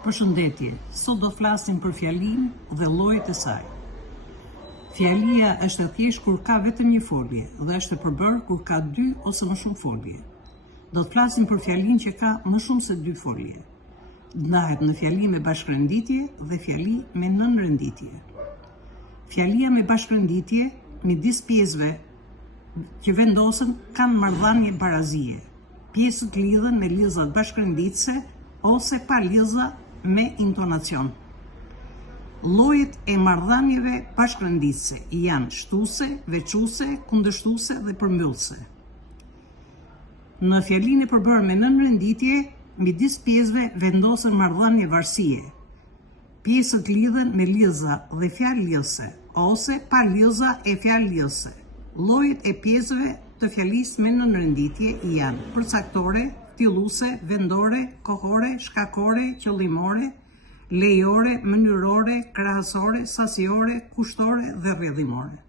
Përshëndetje, sot do flasim për fjalinë dhe llojet e saj. Fjalia është e thjeshtë kur ka vetëm një folje dhe është e përbërë kur ka 2 ose më shumë folje. Do të flasim për fjalinë që ka më shumë se 2 folje. Ndahet në fjali me bashkërenditje dhe fjali me nënrenditje. Fjalia me bashkërenditje midis pjesëve që vendosen kanë marrëdhënie barazie. Pjesët lidhen me lidhzat bashkërenditëse ose pa lidhza me intonacion. Llojet e marrëdhënieve bashkërenditëse janë shtuese, veçuese, kundërshtuese dhe përmbyllëse. Në fjalinë e përbërë me nënrenditje, midis pjesëve vendosen marrëdhënie varësie. Pjesët lidhen me lidhza dhe fjalë lidhëse ose pa lidhza e fjalë lidhëse. Llojet e pjesëve të fjalisë me nënrenditje janë përcaktore, filluese, vendore, kohore, shkakore, qëllimore, lejore, mënyrore, krahasore, sasiore, kushtore dhe rrjedhimore.